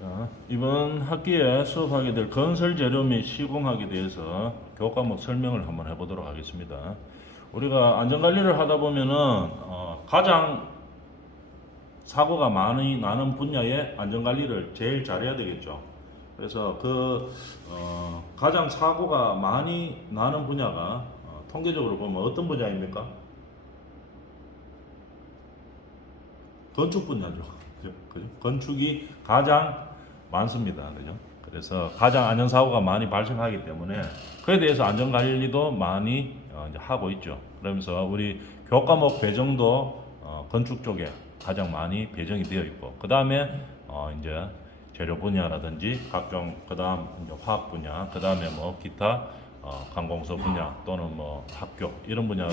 자, 이번 학기에 수업하게 될 건설 재료 및 시공학에 대해서 교과목 설명을 한번 해보도록 하겠습니다. 우리가 안전관리를 하다 보면은 가장 사고가 많이 나는 분야의 안전관리를 제일 잘해야 되겠죠. 그래서 가장 사고가 많이 나는 분야가 통계적으로 보면 어떤 분야입니까? 건축 분야죠. 그죠? 건축이 가장 많습니다. 그죠? 그래서 가장 안전사고가 많이 발생하기 때문에 그에 대해서 안전관리도 많이 이제 하고 있죠. 그러면서 우리 교과목 배정도 건축 쪽에 가장 많이 배정이 되어 있고, 그 다음에 이제 재료 분야라든지 각종, 그 다음 이제 화학 분야, 그 다음에 뭐 기타 관공서 분야 또는 뭐 학교 이런 분야로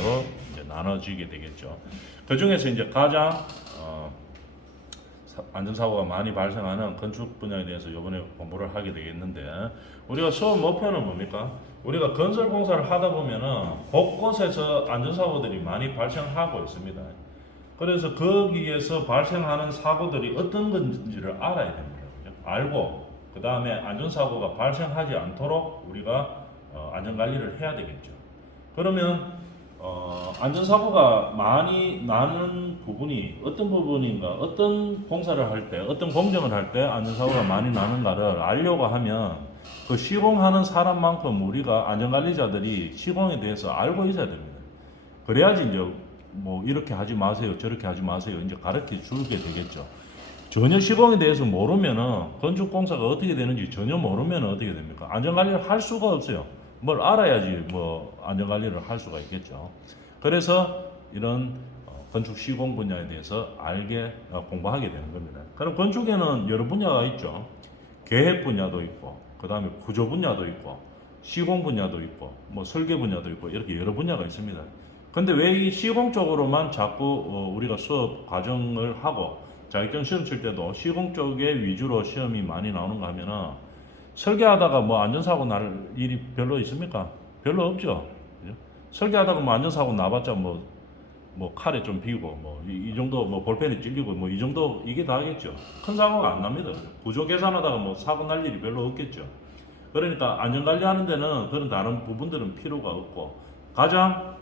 이제 나눠지게 되겠죠. 그 중에서 이제 가장 안전사고가 많이 발생하는 건축 분야에 대해서 이번에 공부를 하게 되겠는데, 우리가 수업 목표는 뭡니까? 우리가 건설 공사를 하다 보면은 곳곳에서 안전사고들이 많이 발생하고 있습니다. 그래서 거기에서 발생하는 사고들이 어떤 건지를 알아야 됩니다. 그죠? 알고 그 다음에 안전사고가 발생하지 않도록 우리가 안전관리를 해야 되겠죠. 그러면 안전사고가 많이 나는 부분이 어떤 부분인가, 어떤 공사를 할 때, 어떤 공정을 할 때 안전사고가 많이 나는가를 알려고 하면 그 시공하는 사람만큼 우리가 안전관리자들이 시공에 대해서 알고 있어야 됩니다. 그래야지 이제 뭐 이렇게 하지 마세요, 저렇게 하지 마세요, 이제 가르쳐 주게 되겠죠. 전혀 시공에 대해서 모르면은 건축공사가 어떻게 되는지 전혀 모르면 어떻게 됩니까? 안전관리를 할 수가 없어요. 뭘 알아야지 뭐 안전관리를 할 수가 있겠죠. 그래서 이런 건축 시공 분야에 대해서 공부하게 되는 겁니다. 그럼 건축에는 여러 분야가 있죠. 계획 분야도 있고, 그 다음에 구조 분야도 있고, 시공 분야도 있고, 뭐 설계 분야도 있고, 이렇게 여러 분야가 있습니다. 근데 왜 이 시공 쪽으로만 자꾸 우리가 수업 과정을 하고 자격증 시험 칠 때도 시공 쪽에 위주로 시험이 많이 나오는가 하면은, 설계하다가 뭐 안전사고 날 일이 별로 있습니까? 별로 없죠. 그죠? 설계하다가 뭐 안전사고 나봤자 뭐 칼에 좀 비고 뭐 이 정도, 뭐 볼펜이 찔리고 뭐 이 정도, 이게 다겠죠. 큰 사고가 안 납니다. 구조 계산하다가 뭐 사고 날 일이 별로 없겠죠. 그러니까 안전관리하는 데는 그런 다른 부분들은 필요가 없고, 가장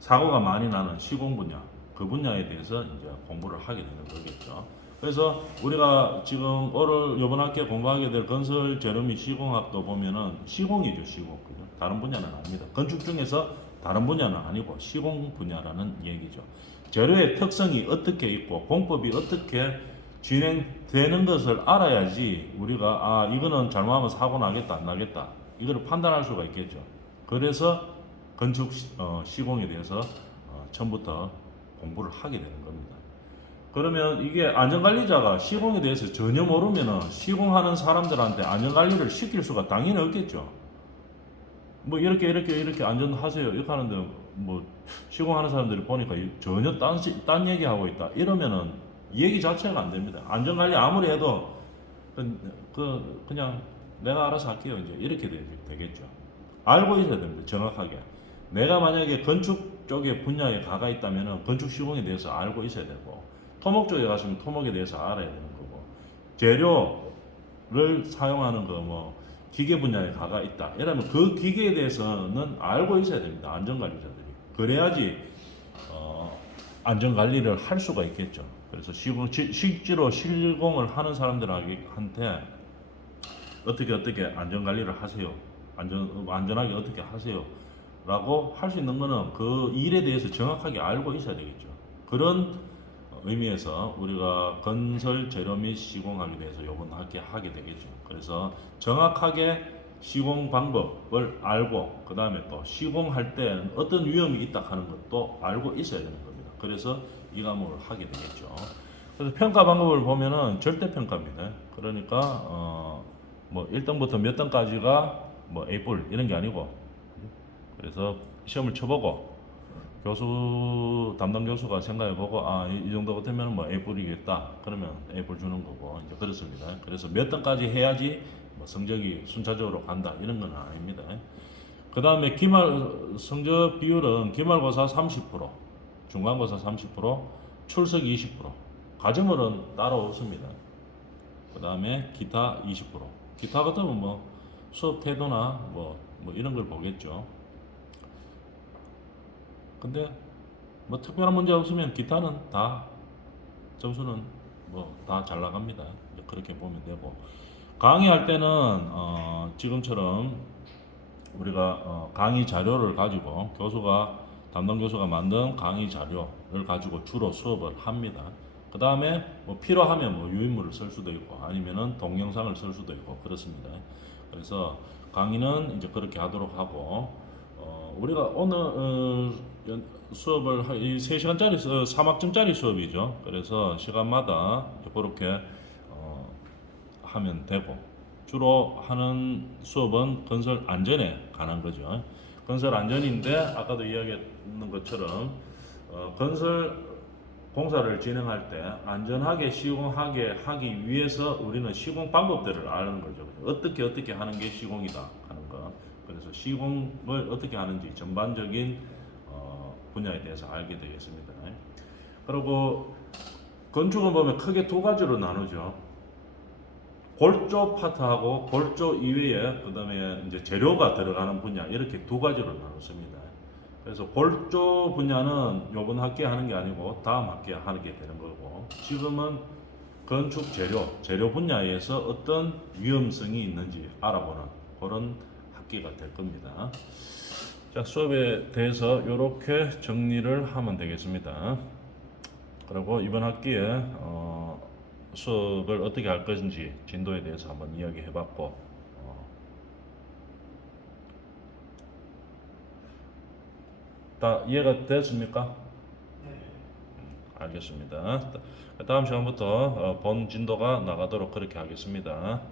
사고가 많이 나는 시공 분야, 그 분야에 대해서 이제 공부를 하게 되는 거겠죠. 그래서 우리가 지금 이번 학기에 공부하게 될 건설 재료 및 시공학도 보면은 시공이죠, 시공. 그죠? 다른 분야는 아닙니다. 건축 중에서 다른 분야는 아니고 시공 분야라는 얘기죠. 재료의 특성이 어떻게 있고 공법이 어떻게 진행되는 것을 알아야지 우리가 이거는 잘못하면 사고 나겠다 안 나겠다 이거를 판단할 수가 있겠죠. 그래서 건축 시공에 대해서 처음부터 공부를 하게 되는 겁니다. 그러면 이게 안전관리자가 시공에 대해서 전혀 모르면은 시공하는 사람들한테 안전관리를 시킬 수가 당연히 없겠죠. 뭐 이렇게 안전하세요 이렇게 하는데 뭐 시공하는 사람들이 보니까 전혀 딴 얘기하고 있다 이러면은 얘기 자체가 안 됩니다. 안전관리 아무리 해도 그냥 내가 알아서 할게요 이제 이렇게 되겠죠. 알고 있어야 됩니다. 정확하게. 내가 만약에 건축 쪽에 분야에 가가 있다면 건축 시공에 대해서 알고 있어야 되고, 토목 쪽에 갔으면 토목에 대해서 알아야 되는 거고, 재료를 사용하는 거 뭐 기계 분야에 가가 있다 이러면 그 기계에 대해서는 알고 있어야 됩니다. 안전관리자들이. 그래야지 안전관리를 할 수가 있겠죠. 그래서 실제로 시공을 하는 사람들한테 어떻게 안전관리를 하세요, 안전하게 어떻게 하세요 라고 할 수 있는 거는 그 일에 대해서 정확하게 알고 있어야 되겠죠. 그런 의미에서 우리가 건설 재료 및 시공학에 대해서 요번 학기에 하게 되겠죠. 그래서 정확하게 시공 방법을 알고, 그 다음에 또 시공할 때 어떤 위험이 있다 하는 것도 알고 있어야 되는 겁니다. 그래서 이 과목을 하게 되겠죠. 그래서 평가 방법을 보면은 절대 평가입니다. 그러니까 뭐 1등부터 몇 등까지가 뭐 A+ 이런 게 아니고, 그래서 시험을 쳐보고 담당 교수가 생각해보고 이 정도 같으면 뭐 A+이겠다 그러면 A+ 주는 거고 이제 그렇습니다. 그래서 몇 등까지 해야지 뭐 성적이 순차적으로 간다 이런 건 아닙니다. 그 다음에 기말 성적 비율은 기말고사 30%, 중간고사 30%, 출석 20%, 과정물은 따로 없습니다. 그 다음에 기타 20%. 기타 같으면 뭐 수업 태도나 뭐 이런 걸 보겠죠. 근데 뭐 특별한 문제 없으면 기타는 다 점수는 뭐 다 잘 나갑니다. 이제 그렇게 보면 되고, 강의할 때는 지금처럼 우리가 강의 자료를 가지고 담당 교수가 만든 강의 자료를 가지고 주로 수업을 합니다. 그 다음에 뭐 필요하면 뭐 유인물을 쓸 수도 있고 아니면은 동영상을 쓸 수도 있고 그렇습니다. 그래서 강의는 이제 그렇게 하도록 하고, 우리가 오늘 수업을 이 3시간짜리 3학점짜리 수업이죠. 그래서 시간마다 그렇게 하면 되고, 주로 하는 수업은 건설 안전에 관한 거죠. 건설 안전인데 아까도 이야기했는 것처럼 건설 공사를 진행할 때 안전하게 시공하게 하기 위해서 우리는 시공 방법들을 아는 거죠. 어떻게 하는 게 시공이다 하는 거. 그래서 시공을 어떻게 하는지 전반적인 분야에 대해서 알게 되겠습니다. 그리고 건축을 보면 크게 두 가지로 나누죠. 골조 파트하고 골조 이외에 그다음에 이제 재료가 들어가는 분야, 이렇게 두 가지로 나눴습니다. 그래서 골조 분야는 이번 학기에 하는 게 아니고 다음 학기에 하게 되는 거고, 지금은 건축 재료 분야에서 어떤 위험성이 있는지 알아보는 그런 학기가 될 겁니다. 자, 수업에 대해서 이렇게 정리를 하면 되겠습니다. 그리고 이번 학기에 수업을 어떻게 할 것인지 진도에 대해서 한번 이야기해봤고, 다 이해가 됐습니까? 알겠습니다. 다음 시간부터 본 진도가 나가도록 그렇게 하겠습니다.